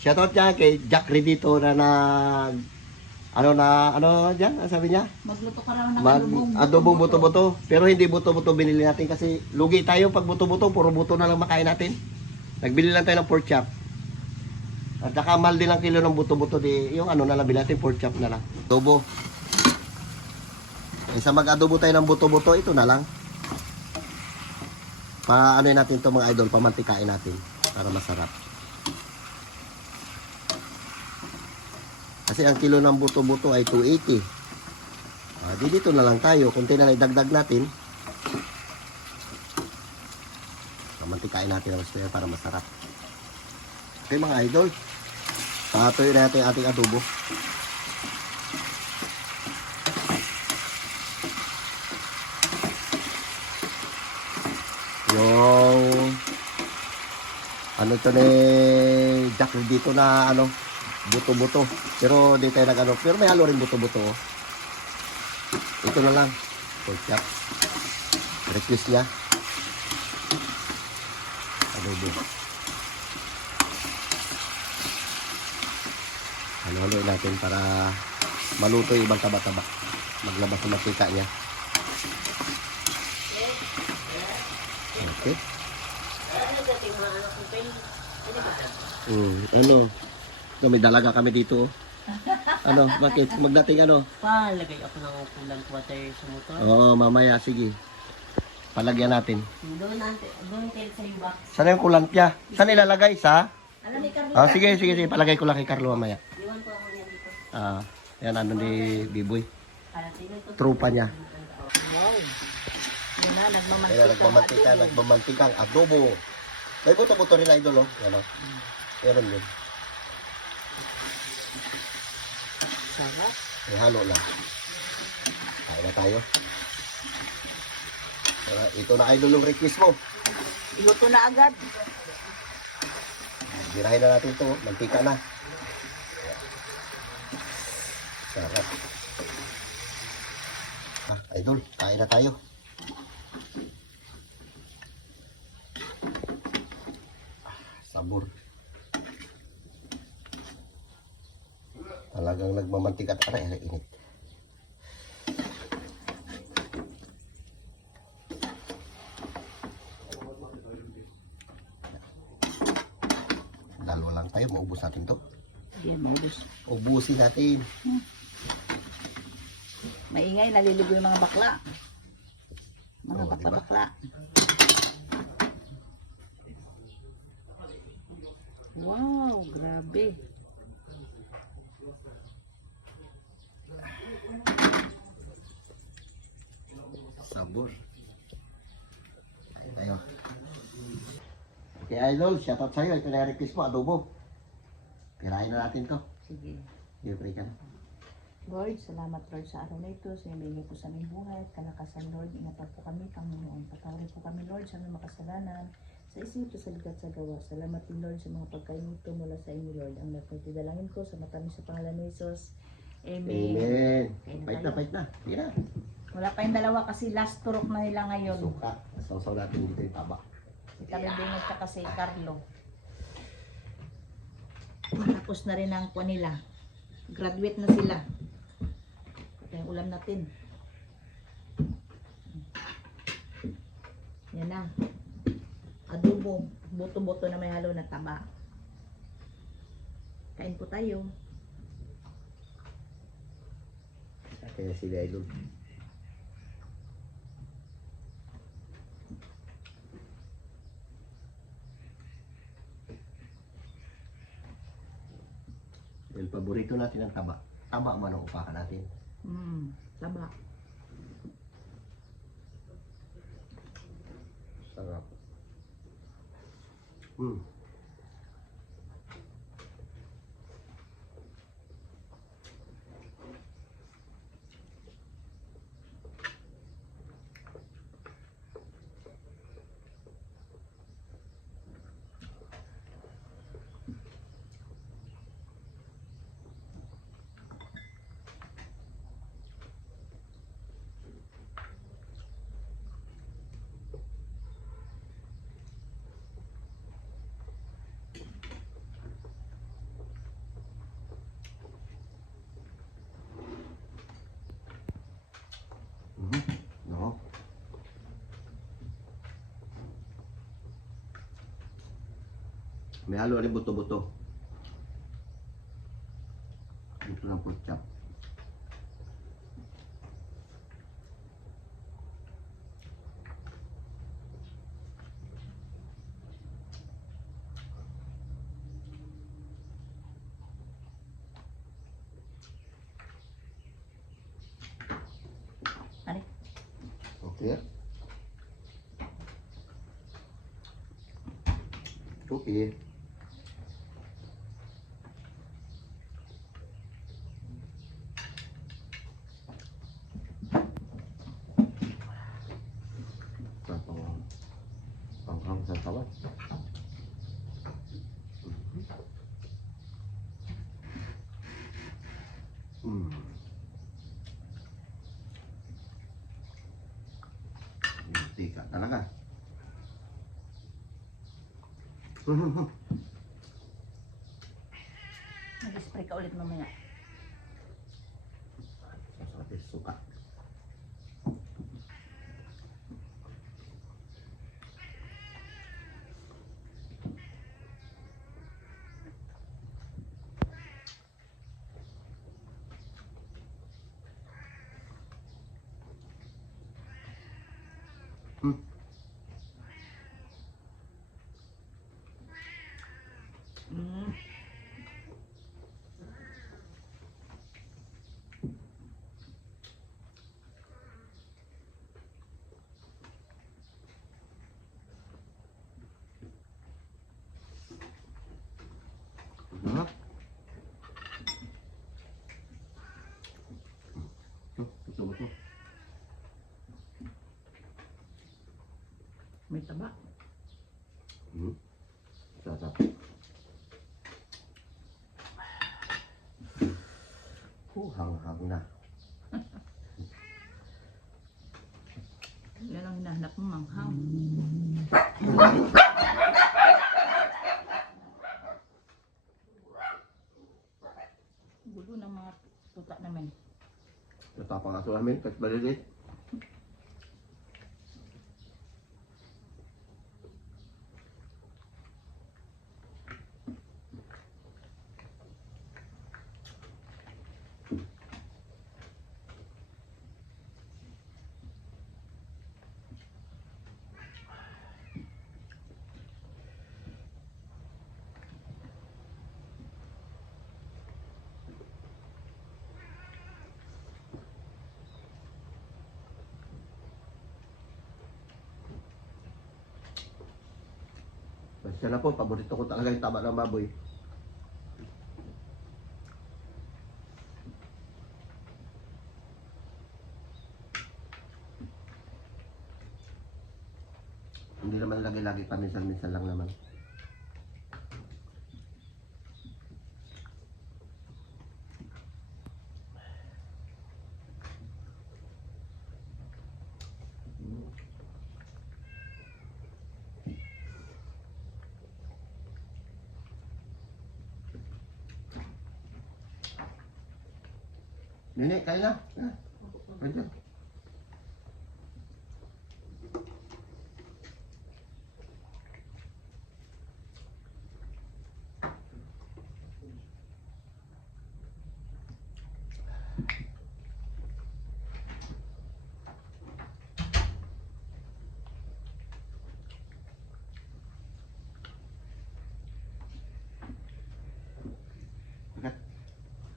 Shoutout niya kay Jack Redito na ano diyan, ang sabi niya? Magluto ka raw ng Adobong buto-buto. Pero hindi buto-buto binili natin kasi lugi tayo pag buto-buto, puro buto na lang makain natin. Nagbili lang tayo ng pork chop. At saka mahal din ang kilo ng buto-buto di yung ano na lang bilhin natin, pork chop na lang. Adobo. Isa mag-adobo tayo ng buto-buto, ito na lang. Ano natin to mga idol, pamantikain natin para masarap. Kasi ang kilo ng buto-buto ay 280. Dito na lang tayo. Kunti na idagdag natin. Mantikain natin ang gusto para masarap. Okay mga idol. Patuloy natin ating adobo. Yung ano ito ni Jack dito na ano buto-buto. Pero di tayo nag-ano. Pero may halo rin buto-buto. Ito na lang. Pork chop. Request niya. Adobo. Halo-haloy natin para maluto yung ibang taba-taba. Maglabas ng matika niya. Okay. Ano? May dalaga kami dito. Ano? Bakit? Magdating ano? Palagay ako ng kulang water sa motor. Oo, mamaya. Sige. Palagyan natin. Doon kayo sa box. Saan yung kulant niya? Saan ilalagay? Sa? Alam ni Carlo. Sige. Palagay ko lang kay Carlo mamaya. Iwan ko ako niya dito. Yan ano ni Biboy. Para tingnan ko. Trupa niya. Wow. Yan na, Nagmamantika ang adobo. May buto-buto rin idol, oh. Yan, oh. Meron yun. sarap. Ihalo lang. Kain na tayo. Ito na idol yung request mo. Iluto na agad. Girahin na natin ito. Mantika na. Sarap. Idol, kain na tayo. Sabor. Talagang nagmamantika at aray, init. Dalawa lang tayo, maubos natin to. Yan, maubos. Ubusin natin. Maingay, naliligo yung mga bakla. Mga Oo, bakla-bakla. Wow, grabe. Sabor. Ayun tayo. Okay, idol, shoutout sa'yo. Ito na request mo, adobo. Pirahin na natin to. Sige. Libre ka na. Lord, salamat Lord sa araw na ito. Sa ibigay po sa aming buhay at kalakasan Lord. Ingatan po kami, Panginoon. Patawarin po kami Lord sa aming makasalanan. Sa isip, sa ligat, sa gawa. Salamat din Lord sa mga pagkain ito mula sa inyo Lord. Ang napagdidalangin ko sa matamis sa pangalan ni Jesus. Amen. Amen. Kain na Fight na. Hindi na. Wala pa yung dalawa kasi last turok na nila ngayon. Suka. Sausaw natin dito yung taba. Si Kalending at saka si Carlo. Tapos na rin ang kuha nila. Graduate na sila. Ito yung ulam natin. Yan na. Adobo. Buto-buto na may halo na taba. Kain po tayo. Kaya sila idol. Yung paborito natin ang taba. Taba man ang upakan natin. Taba. Sarap. May halo rin buto-buto. Ito ng pork chop. Ano? Okay. Okay. Panghang sa tawad. Hmm. Tika talaga. Mag-spray ka ulit mamaya. Masarap yung suka. Hmm. Mm. Sarap. Ito. May taba. Hmm. Sarap. Hanghang na. Yan ang hinahanap mong manghang. Gulo ng mga tuta naman. Natapang aso namin, kahit malilit. Basta na po, paborito ko talaga yung taba ng baboy. Hindi naman lagi-lagi, paminsan-minsan lang naman. Nini, kain na. Pwede.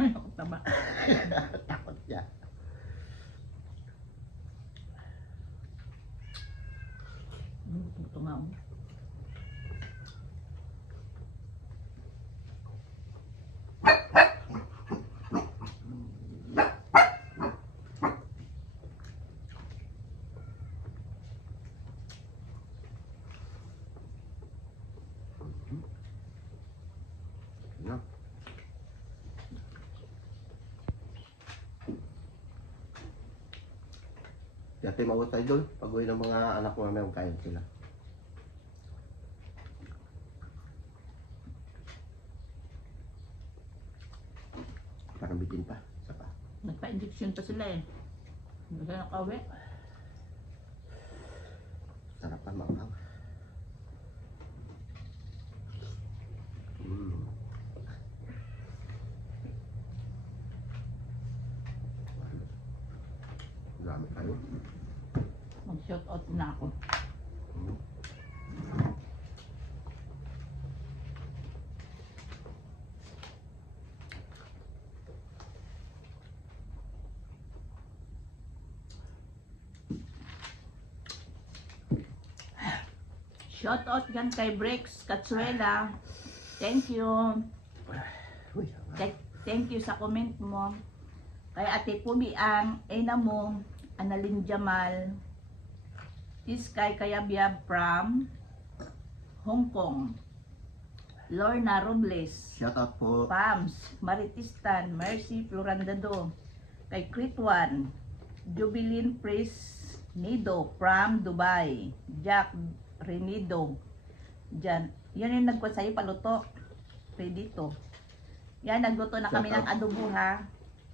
Ay, ako taba. Takot siya. Ito nga. Oh. No? Dati mawat tayo doon. Pag-uwi ng mga anak ko namin, kain sila. Parang bitin pa. Saka. Nagpa-injection pa sila eh. Hindi sila nakauwi. Sarap pa manghang. Mag-shout out na ako. Shout out dyan kay Brex Katsuela. Thank you. Uy, Thank you sa comment mo. Kay Ate Pumiang, Ena mo, Analin Jamal, Tiskay Kayabyab from Hong Kong, Lorna Robles, shout out po. Pams, Maritistan, Mercy Florandado, kay Critwan, Jubilin Pris Nido from Dubai, Jack Renido, dyan. Yan yung nagkuha sa'yo, paluto. Pwede dito. Yan, nagluto na kami ng adobo ha.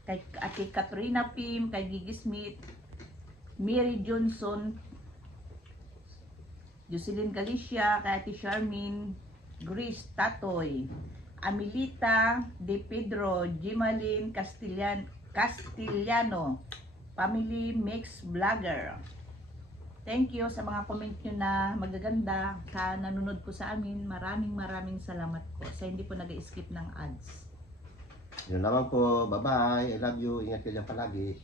Kay Ate Katrina Pim, kay Gigi Smith, Mary Johnson, Jocelyn Galicia, kay Ate Charmin, Grace Tatoy, Amilita De Pedro, Jimalin Castellano, Family Mix Vlogger. Thank you sa mga comment nyo na magaganda sa nanonood po sa amin. Maraming salamat po sa hindi po nag-skip ng ads. Yun naman po. Bye-bye. I love you. Ingat kayo dyan palagi.